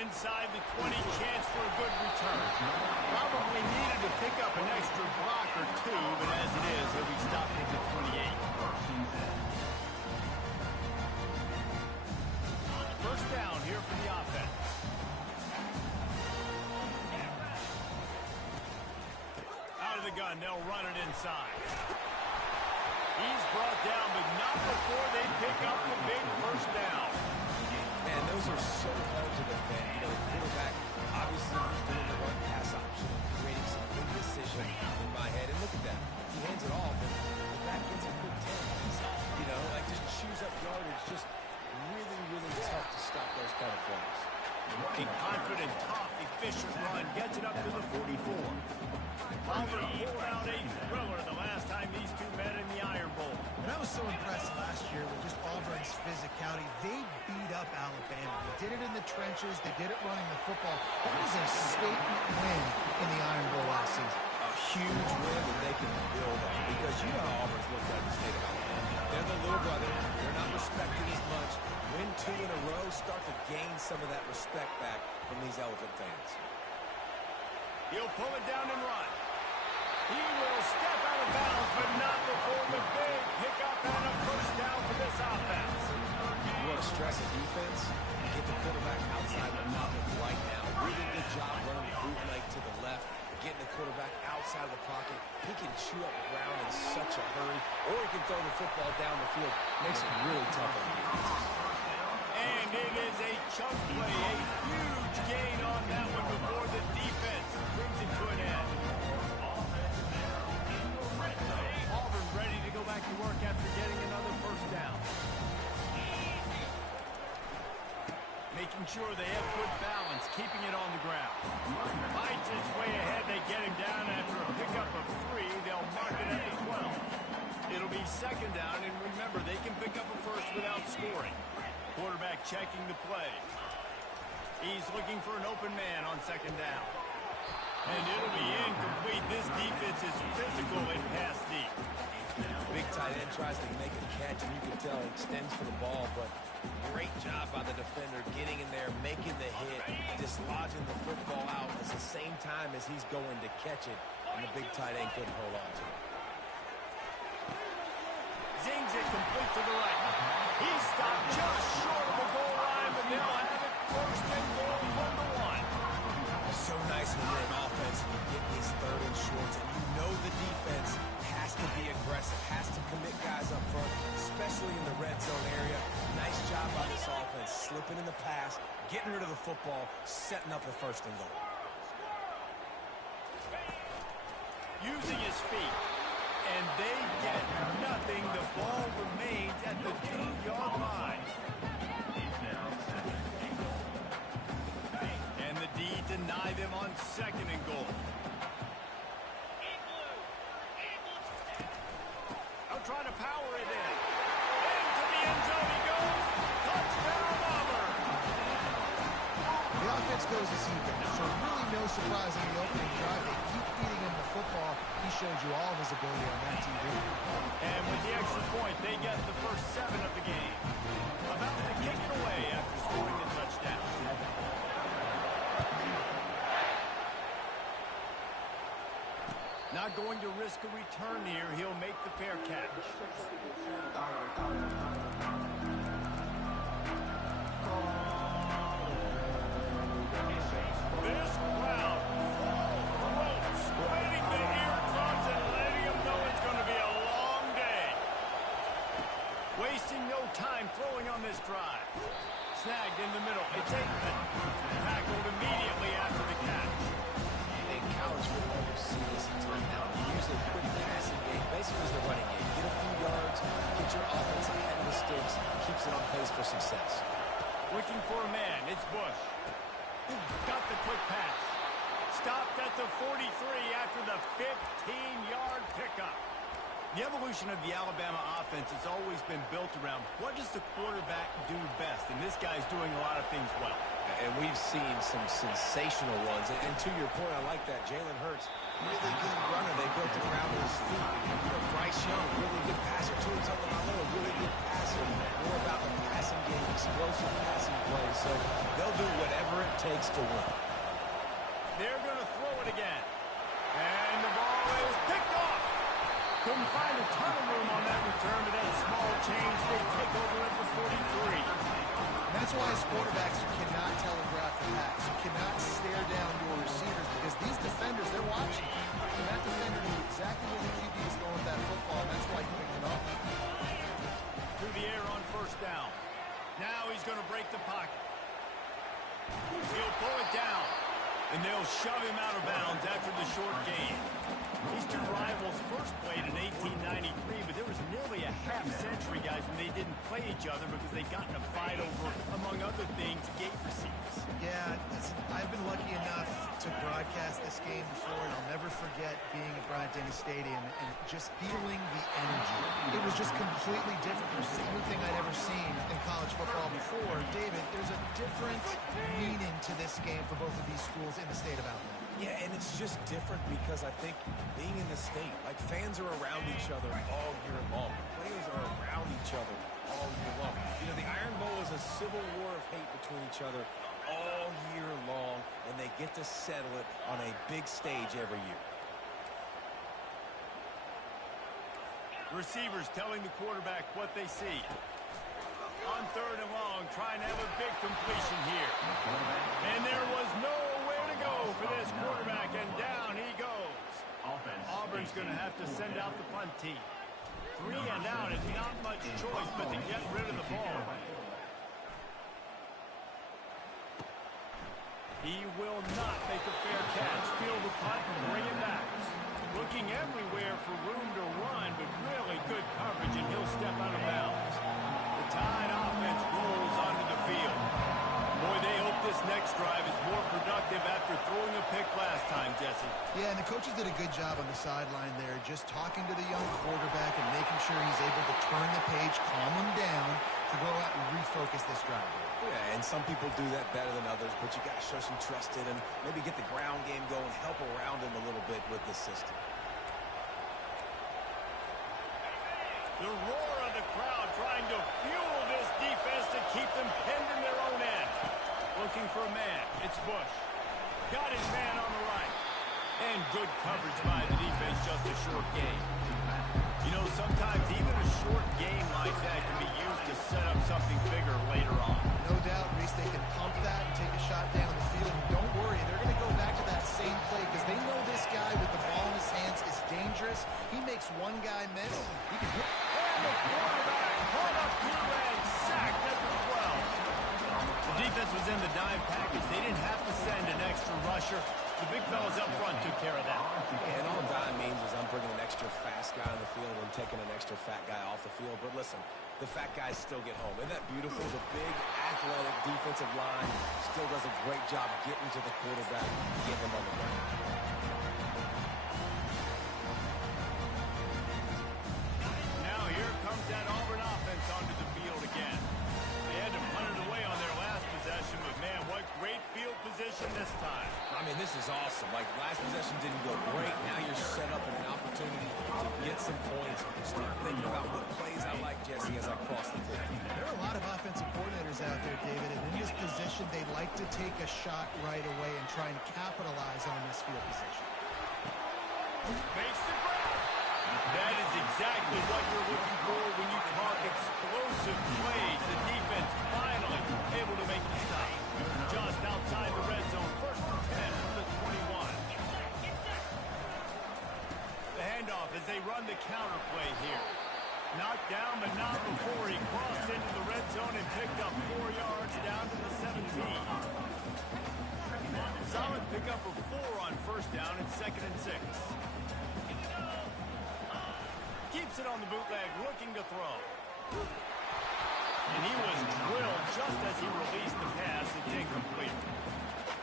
inside the 20, chance for a good return. Probably needed to pick up an extra block or two, but as it is, he'll be stopped at the 28. First down here for the offense. Out of the gun, they'll run it inside. He's brought down, but not before they pick up the big first down. Man, those are so hard to defend. You know, the quarterback obviously was doing the run-pass option and creating some good decision in my head. And look at that. He hands it off, and the back gets a quick 10. You know, like just chews up yardage. Just really, really tough to stop those kind of plays. A confident, tough, efficient run gets it up to the 44. Auburn pulled out a thriller the last time these two met in the Iron Bowl. And I was so impressed last year with just Auburn's physicality. They beat up Alabama. They did it in the trenches. They did it running the football. That was a statement win in the Iron Bowl last season. A huge win that they can build on, because you know how Auburn's looked at the state of Alabama. They're the little brother. They're not respected as much. Win 2 in a row, start to gain some of that respect back from these Elephant fans. He'll pull it down and run. He will step out of bounds, but not before the big pickup and a first down for this offense. You want to stress a defense? Get the quarterback outside the pocket right now. Really good job running the bootleg to the left, getting the quarterback outside of the pocket. He can chew up ground in such a hurry, or he can throw the football down the field. Makes it really tough on defenses. And it is a chunk play, a huge gain on that one before the defense brings it to an end. Auburn ready to go back to work after getting another first down. Making sure they have good balance, keeping it on the ground. Fights his way ahead, they get him down after a pickup of 3. They'll mark it at the 12. It'll be second down, and remember, they can pick up a first without scoring. Quarterback checking the play. He's looking for an open man on second down. And it'll be incomplete. This defense is physical and pass deep. Big tight end tries to make a catch, and you can tell he extends for the ball, but great job by the defender getting in there, making the hit, dislodging the football out at the same time as he's going to catch it, and the big tight end couldn't hold on to it. Zings it complete to the right. He's stopped just short of the goal line, but they'll have it first and goal from the 1. So nice when you're an offense and you get these third and shorts, and you know the defense has to be aggressive, has to commit guys up front, especially in the red zone area. Nice job by this offense, slipping in the pass, getting rid of the football, setting up the first and goal. Using his feet. And they get nothing. The ball remains at the 2-yard line. And the D deny them on second and goal. They'll try to power it in. Into the end zone he goes. Touchdown, Auburn. The offense goes as even, so really no surprise in the opening drive. They keep feeding him the football. He showed you all of his ability on that TV. And with the extra point, they get the first 7 of the game. About to kick it away after scoring the touchdown. Not going to risk a return here. He'll make the fair catch. This crowd, full throat, spreading the eardrums and letting them know it's going to be a long day. Wasting no time throwing on this drive. Snagged in the middle. It's Aikman. Tackled immediately after the catch. In college football, you see this a ton now. You use a quick passing game, basically as the running game. Get a few yards, get your offense ahead of the sticks, keeps it on pace for success. Looking for a man. It's Bush. Got the quick pass. Stopped at the 43 after the 15-yard pickup. The evolution of the Alabama offense has always been built around what does the quarterback do best, and this guy's doing a lot of things well. And we've seen some sensational ones. And to your point, I like that. Jalen Hurts, really good runner. They built around his feet. You know, Bryce Young, really good passer. Tua Tagovailoa, really good passer. More about the passing game, explosive passing plays. So they'll do whatever it takes to win. They're going to throw it again. And the ball is picked off. Couldn't find a ton of room on that return, but that small change, they take over at the 43. That's why as quarterbacks, you cannot telegraph the pass. You cannot stare down your receivers because these defenders, they're watching. And that defender knew exactly where the QB is going with that football, and that's why he picked it up. Through the air on first down. Now he's going to break the pocket. He'll pull it down. And they'll shove him out of bounds after the short gain. These two rivals first played in 1893, but there was nearly a half-century, guys, when they didn't play each other because they got in a fight over, among other things, gate receivers. Yeah, listen, I've been lucky enough to broadcast this game before, and I'll never forget being at Bryant-Denny Stadium and just feeling the energy. It was just completely different from anything I'd ever seen in college football before. David, there's a different meaning to this game for both of these schools in the state of Alabama. Yeah, and it's just different because I think being in the state, like fans are around each other all year long. Players are around each other all year long. You know, the Iron Bowl is a civil war of hate between each other all year long, and they get to settle it on a big stage every year. Receivers telling the quarterback what they see. On third and long, trying to have a big completion here. And there was nowhere to go for this quarterback, and down he goes. Auburn's going to have to send out the punt team. 3 and out, and not much choice but to get rid of the ball. He will not make a fair catch. Field the punt and bring it back. Looking everywhere for room to run, but really good coverage, and he'll step out of bounds. The Tide offense rolls onto the field. Boy, they hope this next drive is more productive after throwing a pick last time, Jesse. Yeah, and the coaches did a good job on the sideline there, just talking to the young quarterback and making sure he's able to turn the page, calm him down to go out and refocus this drive. Yeah, and some people do that better than others, but you got to show some trust in him, maybe get the ground game going, help around him a little bit with the system. The roar of the crowd trying to fuel this defense to keep them pinned in their own end. Looking for a man. It's Bush. Got his man on the right. And good coverage by the defense, just a short gain. You know, sometimes even a short game like that can be used to set up something bigger later on. No doubt, Reese, they can pump that and take a shot down the field. And don't worry, they're going to go back to that same play because they know this guy with the ball in his hands is dangerous. He makes one guy miss. He can hit. And the quarterback caught up to and sacked at the 12. The defense was in the dime package. They didn't have to send an extra rusher. The big fellas up front took care of that. And all dime means is I'm bringing an extra fast guy on the field and taking an extra fat guy off the field. But listen, the fat guys still get home. Isn't that beautiful? The big, athletic defensive line still does a great job getting to the quarterback and getting him on the ground. Now here comes that Auburn offense onto the field again. They had to punt it away on their last possession, but man, what great field position this time. I mean, this is awesome. Like, last possession didn't go great. Now you're set up in an opportunity to get some points. Start thinking about what plays I like, Jesse, as I cross the field. There are a lot of offensive coordinators out there, David, and in this position, they like to take a shot right away and try and capitalize on this field position. Makes the grab. That is exactly what you're looking for when you talk explosive plays. The defense finally able to make it stop. Just outside the red zone, first and 10 from the 21. The handoff as they run the counter play here. Knocked down, but not before he crossed into the red zone and picked up 4 yards down to the 17. Solid pickup of 4 on first down and 2nd and 6. Keeps it on the bootleg, looking to throw. And he was drilled just as he released the pass. It's incomplete.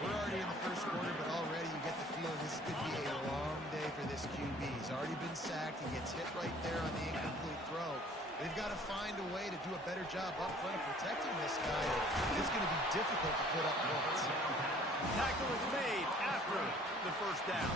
We're already in the first quarter, but already you get the feel this could be a long day for this QB. He's already been sacked. He gets hit right there on the incomplete throw. They've got to find a way to do a better job up front of protecting this guy. It's going to be difficult to put up points. Tackle is made after the first down.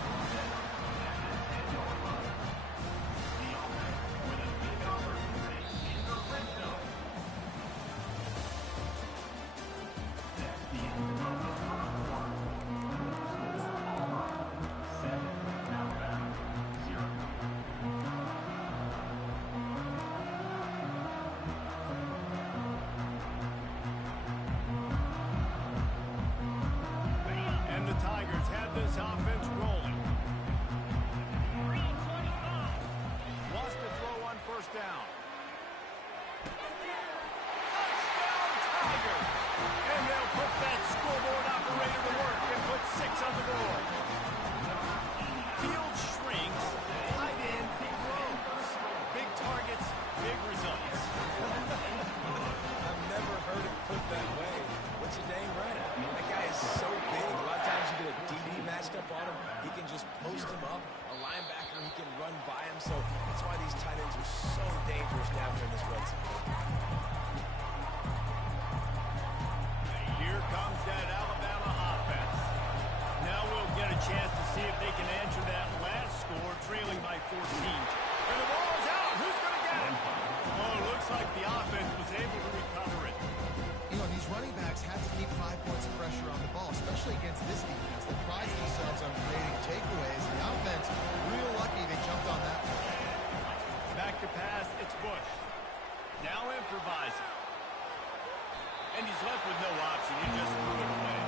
And he's left with no option. He just threw it away.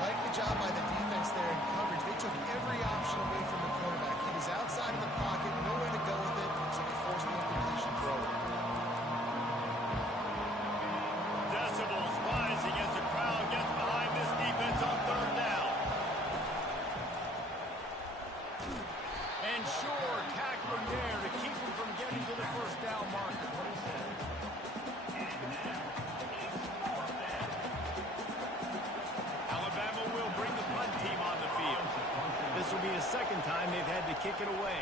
Like the job by the defense there in coverage. They took every option away from the quarterback. He was outside of the pocket, nowhere to go with it, so they forced the incompletion throw. Decibels rising as the crowd gets behind this defense on third down. And sure, tackler there to keep him from getting to the first down marker. Alabama will bring the punt team on the field. This will be the second time they've had to kick it away.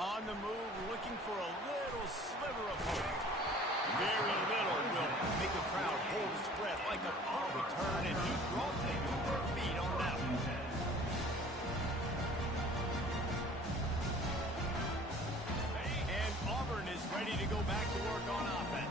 On the move, looking for a little sliver of hope. Very little will make a crowd hold its breath like a punt return, and he brought the feet on that one. And Auburn is ready to go back to work on offense.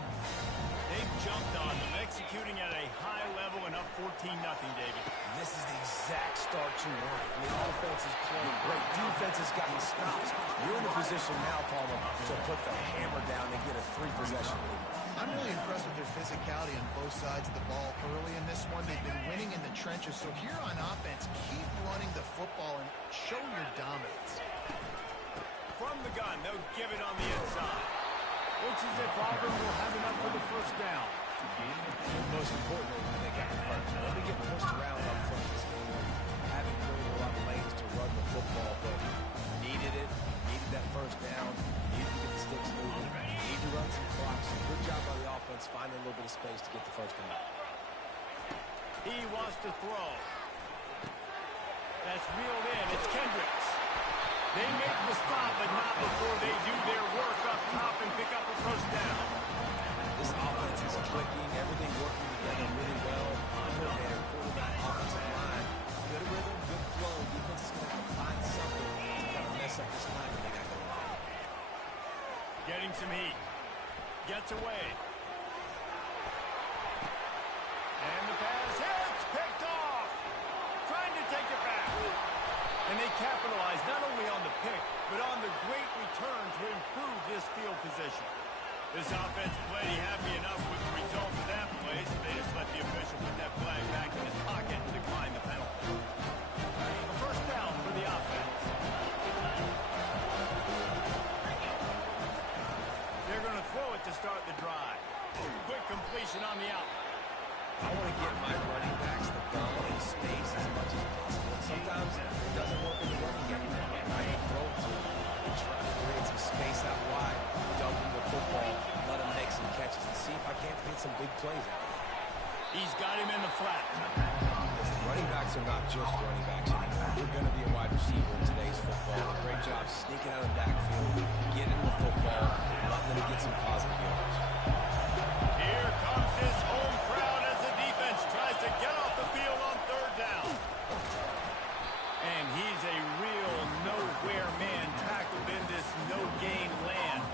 They've jumped on them, executing at a high level and up 14-0, David. This is the exact start you want. The offense is playing great. Defense has gotten stops. You're in a position now, Palmer, to put the hammer down and get a 3-possession lead. I'm really impressed with their physicality on both sides of the ball early in this one. They've been winning in the trenches. So here on offense, keep running the football and show your dominance. From the gun, they'll give it on the inside. Looks as if Auburn will have enough for the first down. Most importantly, they got the first. They'll be getting pushed around up front this game. Haven't created a lot of lanes to run the football, but needed it. Needed that first down. Needed to get the sticks moving. Need to run some clocks. Good job by the offense finding a little bit of space to get the first down. He wants to throw. That's reeled in. It's Kendricks. They make the stop, but not before they do their work up top and pick up a first down. This offense is clicking. Everything working together really well. Coordinator, quarterback, offensive line. Good rhythm, good flow. Defense is going to have to find something to kind of mess up this time when they got going on. Getting some heat. Gets away. And the pass hits. Picked off. Trying to take it back. And they capitalize not only on the pick, but on the great return to improve this field position. This offense plenty happy enough with the result of that play, so they just let the official put that flag back in his pocket and decline the penalty. A first down for the offense. They're going to throw it to start the drive. Quick completion on the out. I want to get my running backs the ball in space as much as possible. Sometimes it doesn't work in the running game. I ain't throwing to them. I try to create some space out wide, dump them the football, let them make some catches, and see if I can't get some big plays out. He's got him in the flat. This Running backs are not just running backs anymore. You're going to be a wide receiver in today's football. A great job sneaking out of the backfield, getting the football, letting them get some positive yards. Here comes his home crowd as the defense tries to get off the field on third down. And he's a real nowhere man tackled in this no-gain land.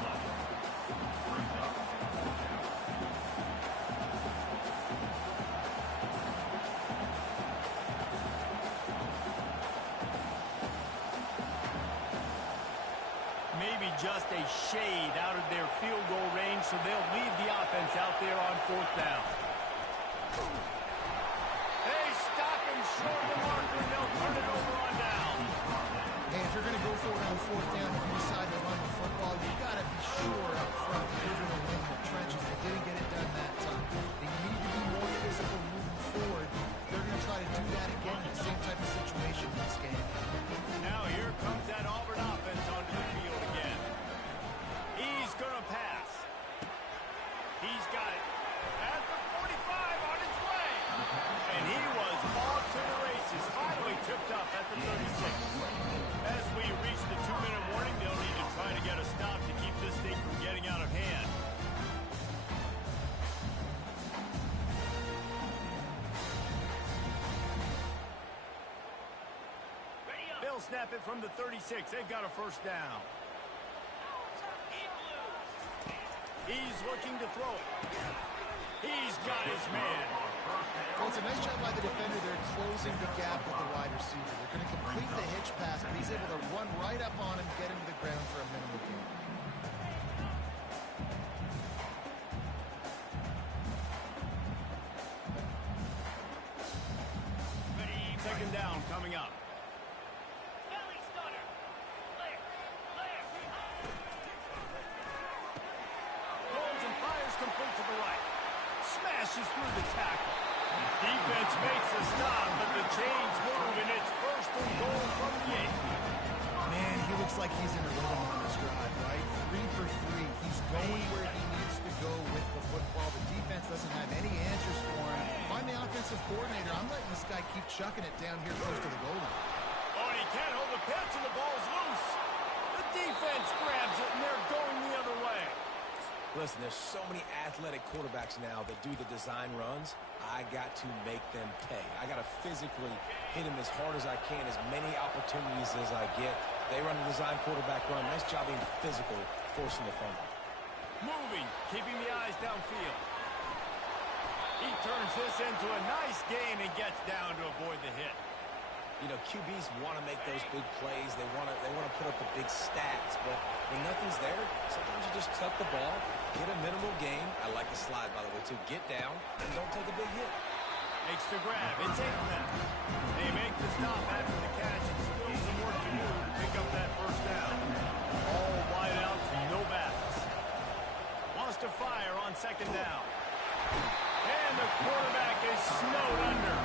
Maybe just a shade out of their field goal range, so they'll leave the offense out there on fourth down. They stop him short of the marker, and they'll turn it over on down. Hey, if you're going to go for it on fourth down and you decide to run the football, you got to be sure up front that you're going to win the trenches. They didn't get it done that time. They need to be more physical moving forward. They're going to try to do that again in the same type of situation in this game. Now here comes that Auburn offense onto the field again. He's going to pass. He's got it at the 45 on his way. And he was off to the races, finally tipped up at the 36. As we reach the 2-minute warning, they'll need to try to get a stop to keep this thing from getting out of hand. They'll snap it from the 36. They've got a first down. He's looking to throw it. He's got his man. Well, it's a nice job by the defender. They're closing the gap with the wide receiver. They're going to complete the hitch pass, but he's able to run right up on him, get him to the ground for a minimal gain. Second down coming up. Rolls and fires complete to the right. Smashes through the tackle. Defense makes a stop, but the chains move, and it's first and goal from the 8. Man, he looks like he's in a rhythm on this drive, right? 3 for 3. He's going where he needs to go with the football. The defense doesn't have any answers for him. If I'm the offensive coordinator, I'm letting this guy keep chucking it down here close to the goal line. Oh, and he can't hold the pitch, and the ball's loose. The defense grabs it, and they're going the other way. Listen, there's so many athletic quarterbacks now that do the design runs. I got to make them pay. I got to physically hit them as hard as I can, as many opportunities as I get. They run a design quarterback run. Nice job being physical, forcing the fumble. Moving, keeping the eyes downfield. He turns this into a nice gain and gets down to avoid the hit. You know, QBs want to make those big plays. They want to put up the big stats. But when nothing's there, sometimes you just tuck the ball, get a minimal gain. I like the slide, by the way, too. Get down and don't take a big hit. Makes the grab. It's 8 men. They make the stop after the catch and still some work to do to pick up that first down. All wideouts, no backs. Wants to fire on second down. And the quarterback is snowed under.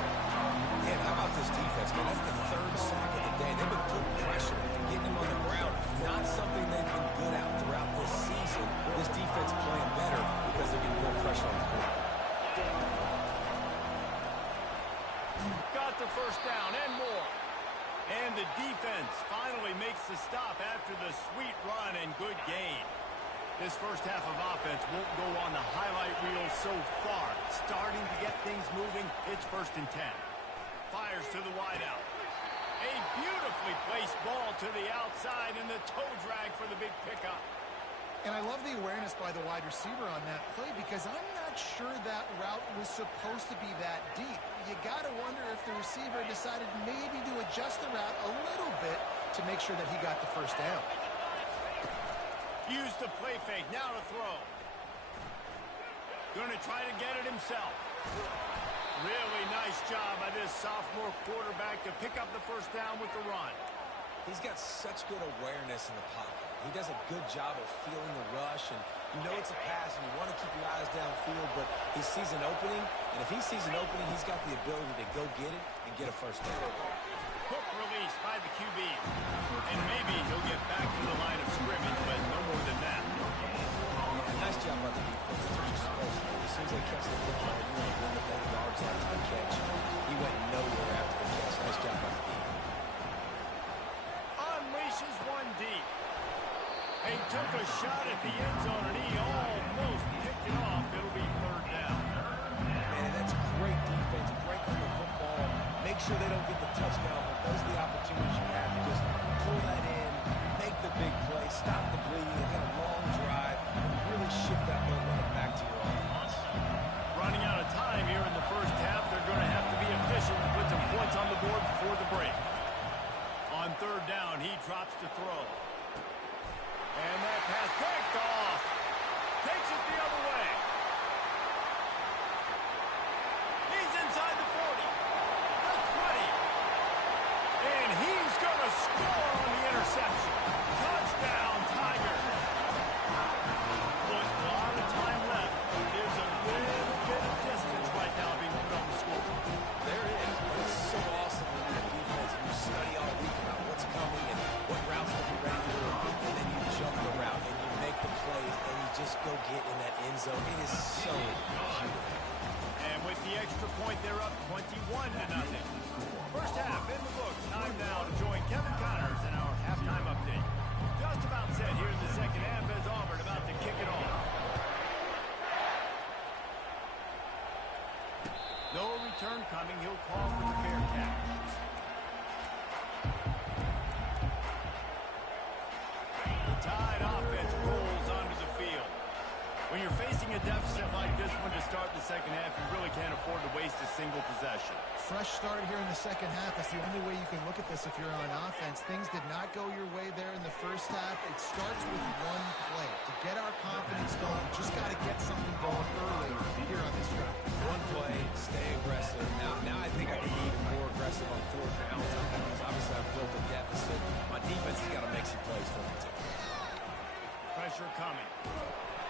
And how about this defense, man? That's the 3rd sack of the day. They've been putting pressure, getting them on the ground. Not something they've been good at throughout this season. This defense playing better because they're getting more pressure on the quarterback. Got the first down and more. And the defense finally makes the stop after the sweet run and good gain. This first half of offense won't go on the highlight reel so far. Starting to get things moving, it's 1st and 10. Fires to the wideout. A beautifully placed ball to the outside and the toe drag for the big pickup. And I love the awareness by the wide receiver on that play because I'm not sure that route was supposed to be that deep. You got to wonder if the receiver decided maybe to adjust the route a little bit to make sure that he got the first down. Use the play fake, now to throw. Going to try to get it himself. Really nice job by this sophomore quarterback to pick up the first down with the run. He's got such good awareness in the pocket. He does a good job of feeling the rush, and you know it's a pass, and you want to keep your eyes downfield, but he sees an opening, and if he sees an opening, he's got the ability to go get it and get a first down. Hook release by the QB. And maybe he'll get back to the line of scrimmage, but no more than that. Yeah, nice job by the defense. That's what you're supposed to do. As soon as they catch the football, you want to bring it back yards after the catch. He went nowhere after shot at the end zone, and he almost picked it off. It'll be third down. Man, that's great defense. Break on the football. Make sure they don't get the touchdown, but those are the opportunities you have to just pull that in, make the big play, stop the bleeding, and hit a long drive, and really shift that momentum back to your offense. Running out of time here in the first half. They're going to have to be efficient to put some points on the board before the break. On third down, he drops to throw. And that pass picked off. Takes it the other way. He's inside the 40. The 20. And he's going to score on the interception. Touchdown, Tiger. But a lot of time left. There's a little bit of distance right now being put on the scoreboard. There it is. But it's so awesome in that defense. You study all week about what's coming and what routes to be ready to do, and then you jump the route and you make the plays and you just go get in that end zone. It is so beautiful. And with the extra point, they're up 21-0. First half in the books. Time now to join Kevin Connors in our halftime update. Just about set here in the second half as Auburn about to kick it off. No return coming. He'll call for the Bearcats. The Tide offense rolls onto the field. When you're facing a deficit like this one to start the second half, you really can't afford to waste a single possession. Fresh start here in the second half. That's the only way you can look at this if you're on offense. Things did not go your way there in the first half. It starts with one play. To get our confidence going, just got to get something going early here on this drive. One play, stay aggressive. Now I think I can be even more aggressive on fourth downs because obviously I've built a deficit. My defense has got to make some plays for me too. Pressure coming.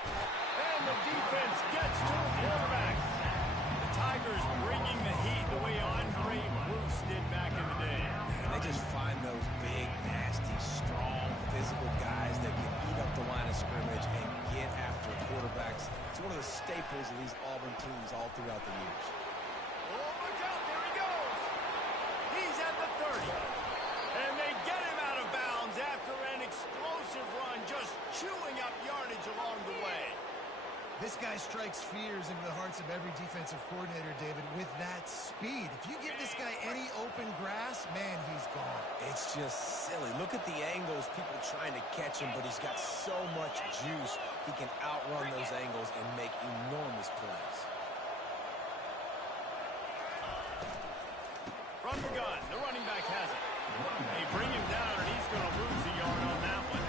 And the defense gets to the quarterback. The Tigers bringing the heat the way Andre Bruce did back in the day. And they just find those big, nasty, strong, physical guys that can eat up the line of scrimmage and get after quarterbacks. It's one of the staples of these Auburn teams all throughout the years. Oh, look out. There he goes. He's at the 30. And they get him out of bounds after an explosive run, just chewing up yardage along the way. This guy strikes fears into the hearts of every defensive coordinator, David, with that speed. If you give this guy any open grass, man, he's gone. It's just silly. Look at the angles, people trying to catch him, but he's got so much juice. He can outrun those angles and make enormous plays. From the gun, the running back has it. They bring him down, and he's going to lose a yard on that one.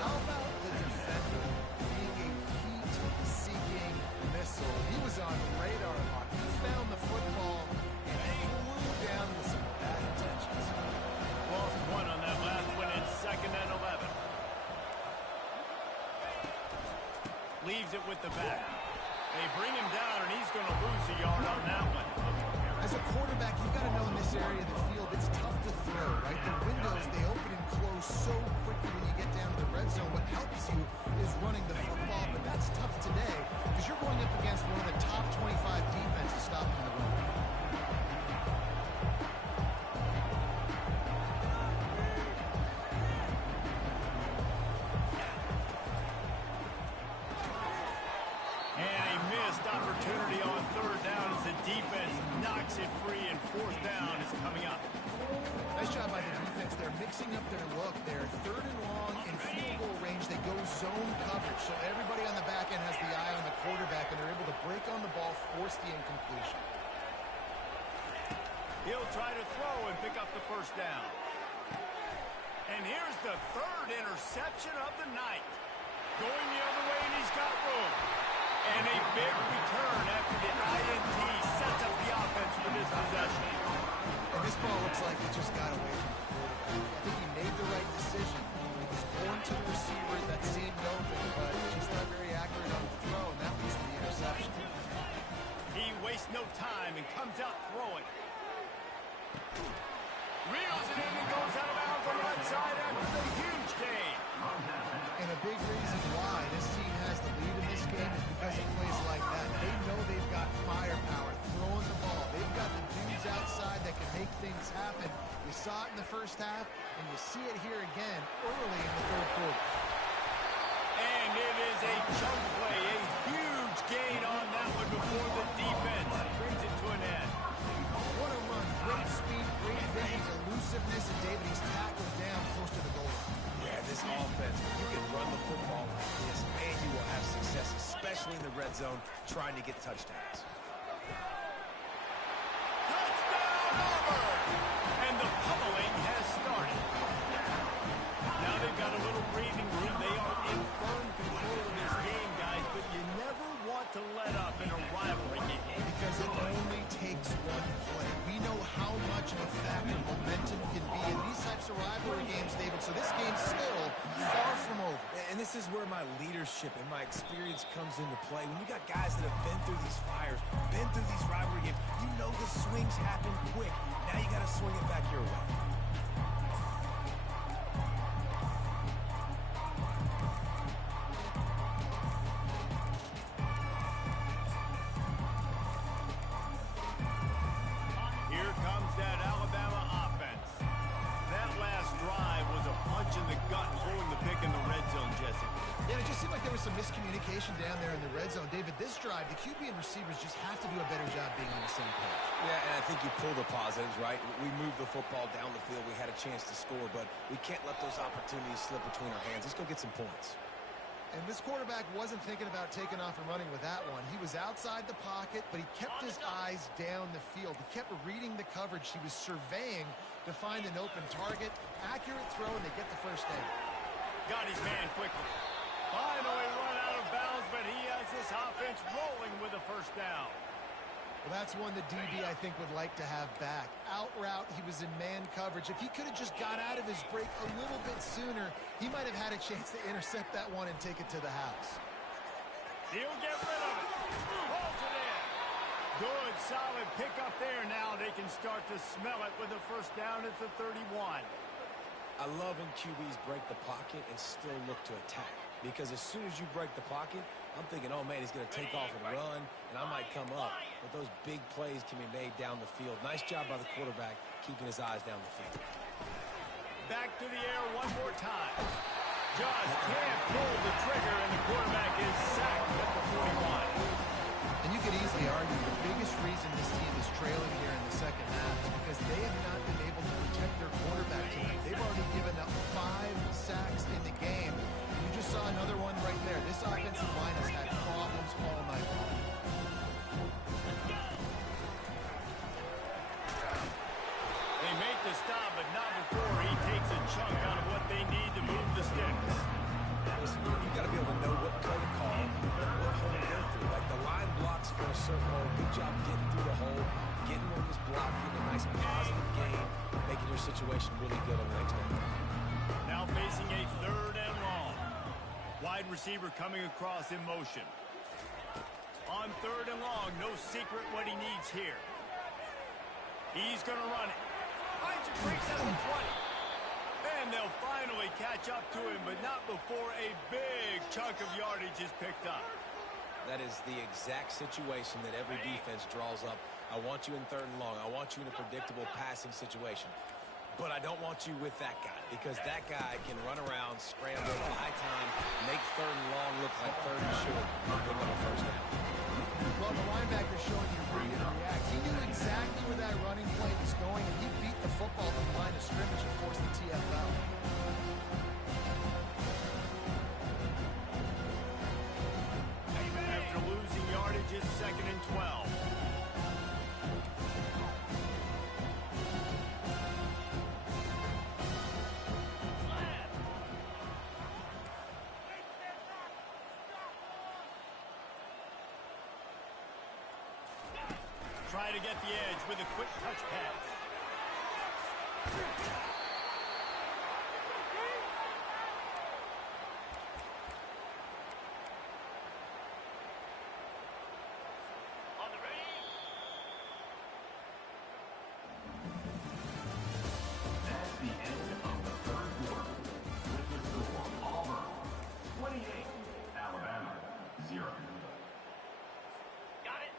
How about the defender being a heat-seeking missile? He was on radar lock. He found the football and flew down with some bad intentions. Lost one on that last one. It's 2nd and 11. Leaves it with the back. They bring him down, and he's going to lose a yard on that one. As a quarterback, you've got to know in this area of the field, it's tough to throw, right? The windows, they open and close so quickly when you get down to the red zone. What helps you is running the football, but that's tough today because you're going up against one of the top 25 defenses stopping the run. Opportunity on third down as the defense knocks it free, and fourth down is coming up. Nice job by the defense. They're mixing up their look. They're 3rd and long in field goal range. They go zone coverage, so everybody on the back end has the eye on the quarterback, and they're able to break on the ball, force the incompletion. He'll try to throw and pick up the first down. And here's the 3rd interception of the night. Going the other way, and he's got room. And a big return after the INT sets up the offense for this possession. And this ball looks like it just got away from the quarterback. I think he made the right decision. He was going to the receiver that seemed open, but just not very accurate on the throw, and that leads to the interception. He wastes no time and comes out throwing. Reels it in and goes out of bounds on the right side after the huge gain. And a big reason why this team has the lead in this game is because of plays like that. They know they've got firepower throwing the ball. They've got the dudes outside that can make things happen. You saw it in the first half, and you see it here again early in the third quarter. And it is a chunk play, a huge gain on that one before the defense brings it to an end. What a run. Great speed, great vision, elusiveness, and David, he's tackled down close to the goal line. Yeah, this offense, when you can run the football like this, man, you will have success, especially in the red zone, trying to get touchdowns. Touchdown, Auburn! And the pummeling has started. Now they've got a little breathing room. They are in firm control of this game, guys, but you never want to let up in a rivalry game. Because it only takes one play. We know how much of a factor momentum can be in these types of rivalry games, David, so this game's still far from over. And this is where my leadership and my experience comes into play. When you got guys that have been through these fires, been through these rivalry games, you know the swings happen quick. Now you got to swing it back your way. Here comes that Alabama offense. That last drive was a punch in the gut, throwing the pick in the red zone, Jesse. Yeah, it just seemed like there was some miscommunication down there in the red zone. David, this drive, the QB and receivers just have to do a better job being on the same page. Yeah, and I think you pull the positives, right? We moved the football down the field. We had a chance to score, but we can't let those opportunities slip between our hands. Let's go get some points. And this quarterback wasn't thinking about taking off and running with that one. He was outside the pocket, but he kept his eyes down the field. He kept reading the coverage. He was surveying to find an open target. Accurate throw, and they get the first down. Got his man quickly. Finally run out of bounds, but he has this offense rolling with a first down. Well, that's one the DB, I think, would like to have back. Out route, he was in man coverage. If he could have just got out of his break a little bit sooner, he might have had a chance to intercept that one and take it to the house. He'll get rid of it. Holds it in. Good, solid pickup there. Now they can start to smell it with a first down at the 31. I love when QBs break the pocket and still look to attack. Because as soon as you break the pocket, I'm thinking, oh, man, he's going to take off and run, and I might come up. But those big plays can be made down the field. Nice job by the quarterback keeping his eyes down the field. Back to the air one more time. Just can't pull the trigger, and the quarterback is sacked at the 41. And you could easily argue the biggest reason this team is trailing here in the second half is because they have not been able to protect their quarterback tonight. They've already given up 5 sacks in the game. You just saw another one right there. This offensive line has had problems all night long. They make the stop, but not before he takes a chunk out of what they need to move the sticks. Listen, you got to be able to know what play to call, what hole to go through. Like the line blocks for a certain hole. Good job getting through the hole, getting what was blocked, getting a nice positive gain, making your situation really good on the next one. Now facing a 3rd and long. Wide receiver coming across in motion. On 3rd and long, no secret what he needs here. He's going to run it. Finds a breaks at the 20. And they'll finally catch up to him, but not before a big chunk of yardage is picked up. That is the exact situation that every defense draws up. I want you in 3rd and long. I want you in a predictable passing situation. But I don't want you with that guy, because that guy can run around, scramble, high time, make 3rd and long look like 3rd and short, and pick up a first down. Well, the linebacker showing you read and react. He knew exactly where that running play was going, and he beat the football to the line of scrimmage and forced the TFL. After losing yardage, it's 2nd and 12. Try to get the edge with a quick touch pass. On the ready. That's the end of the 3rd quarter. With the score, Auburn 28, Alabama 0.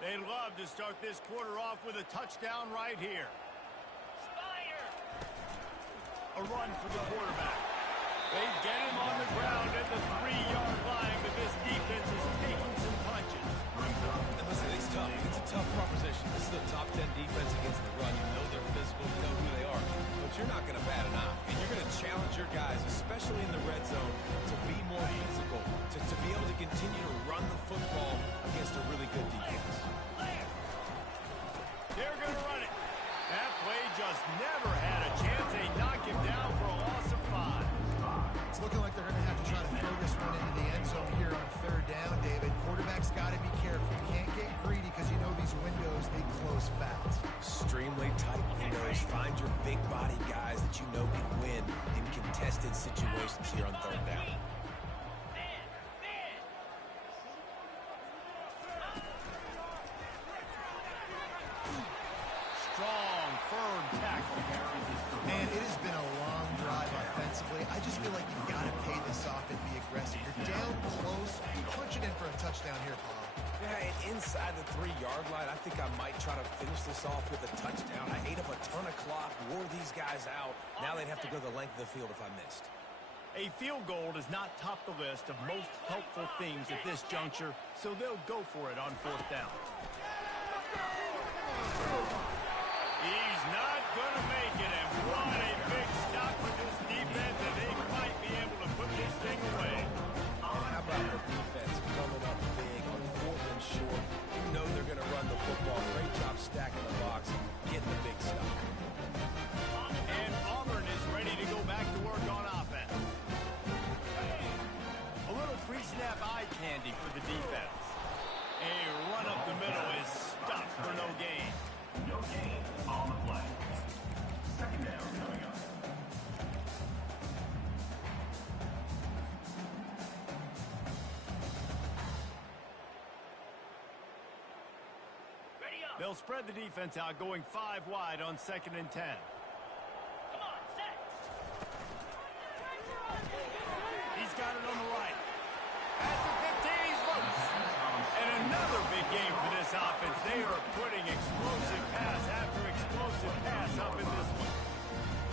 They'd love to start this quarter off with a touchdown right here. A run for the quarterback. They get him on the ground at the 3-yard line, but this defense is taking some punches. And listen, he's tough. It's a tough proposition. This is a top 10 defense against the run. You know they're physical. You know who they are. But you're not going to bat an eye. And you're going to challenge your guys, especially in the red zone, to be more physical, to be able to continue to run the football against a really good defense. They're going to run it. That play just never had a chance. They knock him down for a loss of 5. It's looking like they're going to have to try to throw this one into the end zone here on 3rd down, David. Quarterback's got to be careful. You can't get greedy because you know these windows, they close fast. Extremely tight windows. Find your big body guys that you know can win in contested situations here on 3rd down. Strong, firm tackle. Man, it has been a long drive offensively. I just feel like you've got to pay this off and be aggressive. You're down close. Punch it in for a touchdown here, Paul. Yeah, and inside the 3-yard line, I think I might try to finish this off with a touchdown. I ate up a ton of clock, wore these guys out. Now they'd have to go the length of the field if I missed. A field goal does not top the list of most helpful things at this juncture, so they'll go for it on 4th down. He's not going to make it, and what a big stop for this defense, and they might be able to put this thing away. How about the defense coming up big on 4th and short? You know they're going to run the football. Great job stacking the box, getting the big stop. And Auburn is ready to go back to work on offense. A little pre-snap eye candy for the defense. A run up the middle is stopped for no gain. No gain on the play. 2nd down coming up. They'll spread the defense out, going 5 wide on 2nd and 10. Come on, set. He's got it on the right. At the 15, he's loose. And another big game for this offense. They are putting explosive pass after explosive pass up in this one.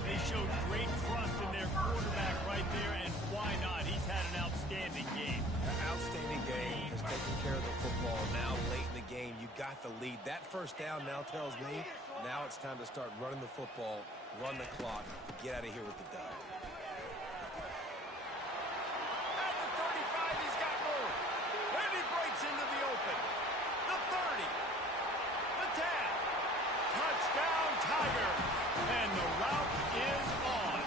They showed great trust in their quarterback right there, and why not? He's had an outstanding game. Outstanding game. Just taking care of the football. Now, late in the game, you got the lead. That 1st down now tells me now it's time to start running the football, run the clock, get out of here with the dub. At the 35, he's got room. And he breaks into the open. The 30. The 10. Touchdown, Tiger. And the route is on.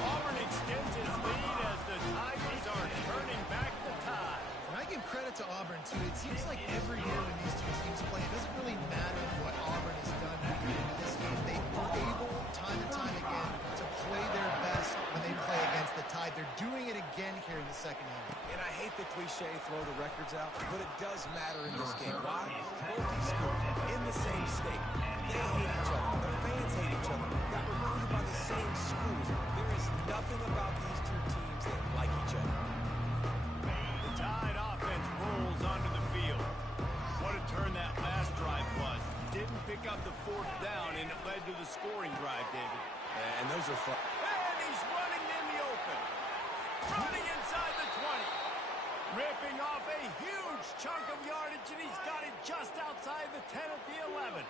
Auburn extends his lead as the Tigers are turning back the tide. And I give credit to Auburn, too. It seems like every year when these two teams play, it doesn't really matter what Auburn has done in this game. They are able, time and time again, to play their best when they play against the Tide. They're doing it again here in the 2nd half. And I hate the cliche, throw the records out, but it does matter in this game. Why? Both these schools in the same state. They hate each other. The fans hate each other. Got recruited by the same schools. There is nothing about these two teams that like each other. The Tide offense rolls onto the field. What a turn that last drive was. Didn't pick up the 4th down, and it led to the scoring drive, David. And those are fun. And he's running in the open. Running inside the 20. Ripping off a huge chunk of yardage, and he's got it just outside the 10 at the 11.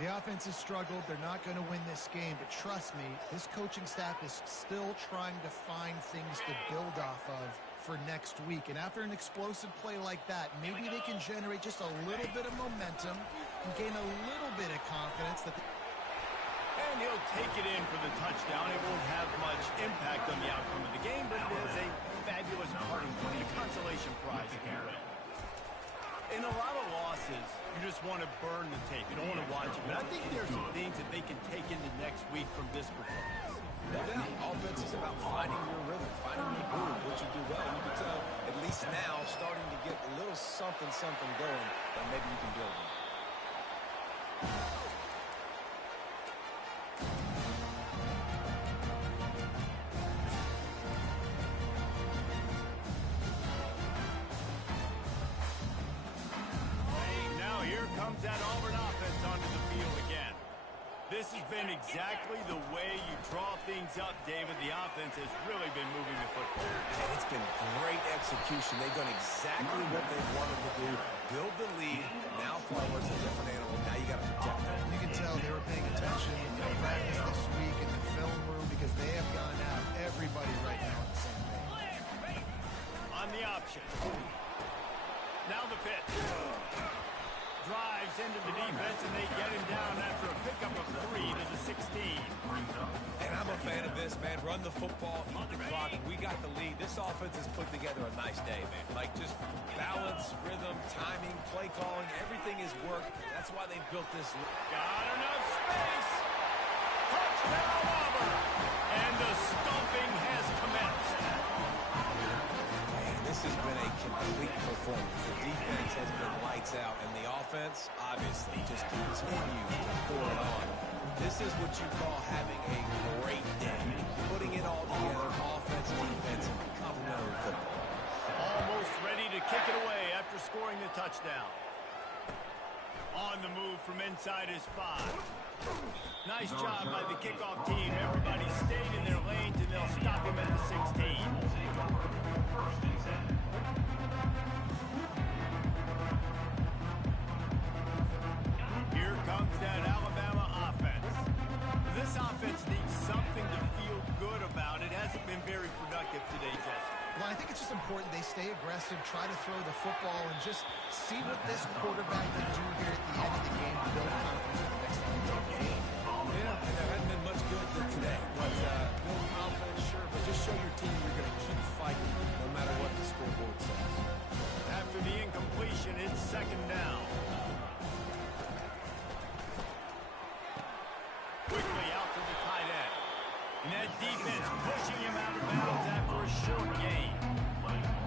The offense has struggled. They're not going to win this game, but trust me, this coaching staff is still trying to find things to build off of for next week. And after an explosive play like that, maybe they can generate just a little bit of momentum and gain a little bit of confidence that And he'll take it in for the touchdown. It won't have much impact on the outcome of the game, but it is a fabulous parting point, a consolation prize if you win. In a lot of losses, you just want to burn the tape. You don't want to watch it. But I think there's some things that they can take into next week from this performance. No doubt. Offense is about finding your rhythm, finding your groove, what you do well. You can tell, at least now, starting to get a little something going that maybe you can build on. Now here comes that Auburn offense onto the field again. This is has been exactly the way you draw things up, David. The offense has really been moving the football. And it's been great execution. They've done exactly what they wanted to do. Build the lead. Now Palmer's a different animal. Now you got to protect them. You can tell they were paying attention in practice this week in the film room because they have gone out everybody right now on the same page. On the option. Now the pitch. Drives into the defense, and they get him down after a pickup of 3 to the 16. And I'm a fan of this, man. Run the football, eat the clock. We got the lead. This offense has put together a nice day, man. Like, just balance, rhythm, timing, play calling, everything has worked. That's why they built this. Got enough space. Touchdown, Auburn. And the stomping has commenced. Man, this has been a complete performance. The defense has been lights out, and the offense, obviously, just continues to pour it on. This is what you call having a great day. Putting it all together, offense, defense, complementary football. Almost ready to kick it away after scoring the touchdown. On the move from inside his 5. Nice job by the kickoff team. Everybody stayed in their lanes, and they'll stop him at the 16. Here comes that Alabama offense. This offense needs something to feel good about. It hasn't been very productive today, Jesse. Well, I think it's just important they stay aggressive, try to throw the football, and just see what this quarterback can do here at the end of the game to build confidence for the next time they take the field. Yeah, and there hasn't been much good today. But build confidence, sure, but just show your team you're going to keep fighting no matter what the scoreboard says. After the incompletion, it's second down. Quickly out to the tight end. And that defense pushing him out of bounds after a short gain.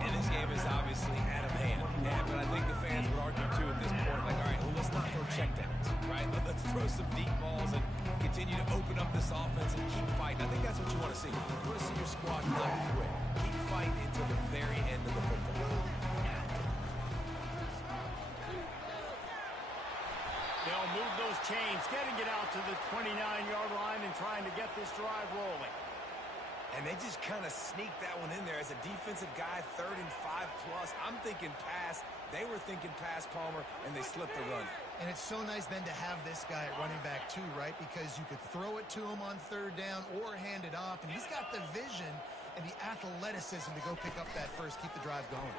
And this game is obviously out of hand. Yeah, but I think the fans would argue, too, at this point, like, all right, well, let's not throw checkdowns, right? Let's throw some deep balls and continue to open up this offense and keep fighting. I think that's what you want to see. You want to see your squad not quit. Keep fighting until the very end of the football. They'll move those chains, getting it out to the 29-yard line and trying to get this drive rolling. And they just kind of sneaked that one in there as a defensive guy, 3rd and 5+. I'm thinking pass. They were thinking pass, Palmer, and they slipped the run. And it's so nice then to have this guy at running back too, right? Because you could throw it to him on 3rd down or hand it off, and he's got the vision and the athleticism to go pick up that first, keep the drive going.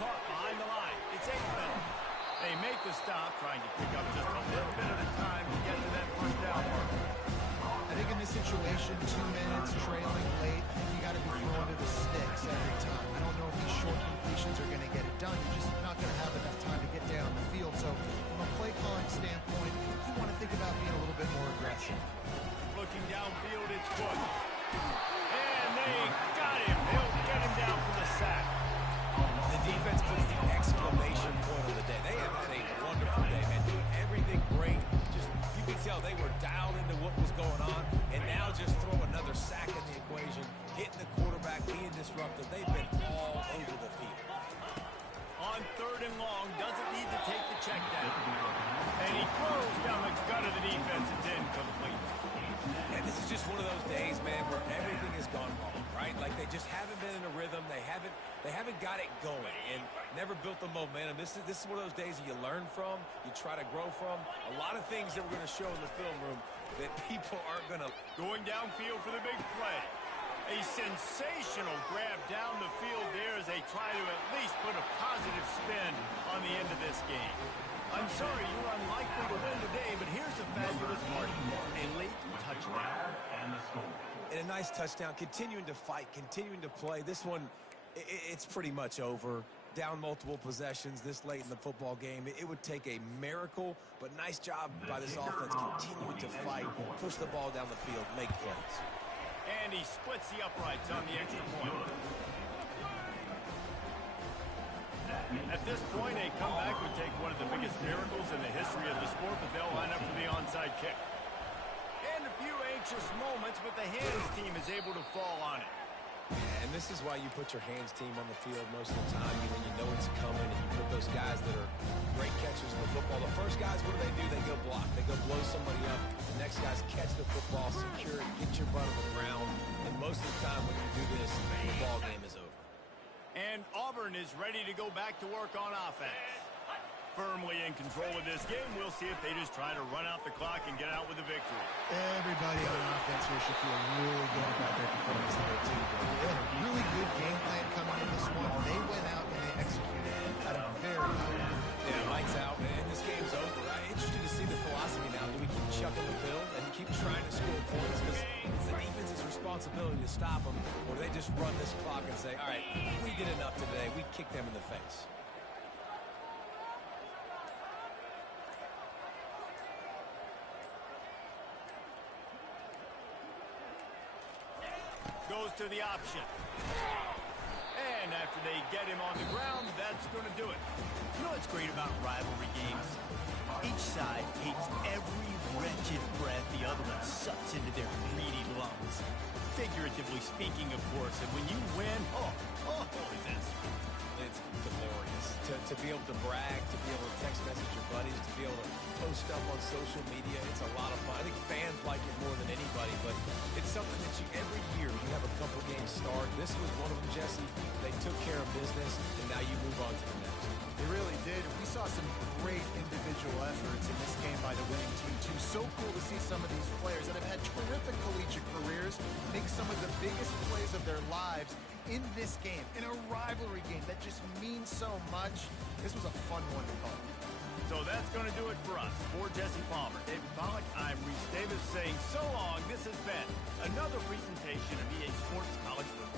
Caught behind the line. It's Aikman. They make the stop, trying to pick up just a little bit at a time to get to that first down mark. I think in this situation, 2 minutes, trailing late, I think you got to be throwing to the sticks every time. I don't know if these short completions are going to get it done. You're just not going to have enough time to get down the field. So from a play calling standpoint, you want to think about being a little bit more aggressive. Looking downfield, it's Bush. And they got him. They'll get him down for the sack. The defense puts the exclamation point on the day. They have had a wonderful day, man. Doing everything great. Just, you can tell they were dialed into what was going on. And now just throw another sack in the equation. Hitting the quarterback, being disruptive. They've been all over the field. On 3rd and long, doesn't need to take the check down. And he throws down the gut of the defense. It's incomplete. And this is just one of those days, man, where everything has gone wrong, right? Like they just haven't been in a rhythm. They haven't got it going and never built the momentum. This is one of those days that you learn from, you try to grow from. A lot of things that we're going to show in the film room that people aren't going to. Going downfield for the big play. A sensational grab down the field there as they try to at least put a positive spin on the end of this game. I'm sorry, you're unlikely to win today, but here's a fabulous part. A late touchdown. And a nice touchdown, continuing to fight, continuing to play. This one, it's pretty much over. Down multiple possessions this late in the football game. It would take a miracle, but nice job by this offense continuing to fight, push the ball down the field, make plays. And he splits the uprights on the extra point. At this point, a comeback would take one of the biggest miracles in the history of the sport, but they'll line up for the onside kick. And a few anxious moments, but the hands team is able to fall on it. And this is why you put your hands team on the field most of the time. When you know it's coming, and you put those guys that are great catchers in the football. The first guys, what do? They go block. They go blow somebody up. And next guys catch the football, secure it, get your butt on the ground. And most of the time when you do this, the ball game is over. And Auburn is ready to go back to work on offense. Firmly in control of this game. We'll see if they just try to run out the clock and get out with a victory. Everybody on offense here should feel really good about their performance today, too. They had a really good game plan coming in this one. They went out and they executed at a very high level. Yeah, lights out, and this game's over. Interesting to see the philosophy now. Do we keep chucking the pill and keep trying to score points because it's the defense's responsibility to stop them, or do they just run this clock and say, all right, we did enough today, we kick them in the face? Goes to the option. And after they get him on the ground, that's going to do it. You know what's great about rivalry games? Each side hates every wretched breath the other one sucks into their greedy lungs. Figuratively speaking, of course. And when you win, It's glorious. To be able to brag, to be able to text message your buddies, to be able to post stuff on social media, it's a lot of fun. I think fans like it more than anybody, but it's something that every year you have a couple games start. This was one of them, Jesse. They took care of business, and now you move on to the next. They really did. We saw some great individual efforts in this game by the winning team, too. So cool to see some of these players that have had terrific collegiate careers make some of the biggest plays of their lives in this game, in a rivalry game that just means so much. This was a fun one to call. So that's going to do it for us. For Jesse Palmer, David Pollack, I'm Reese Davis saying so long. This has been another presentation of EA Sports College Football.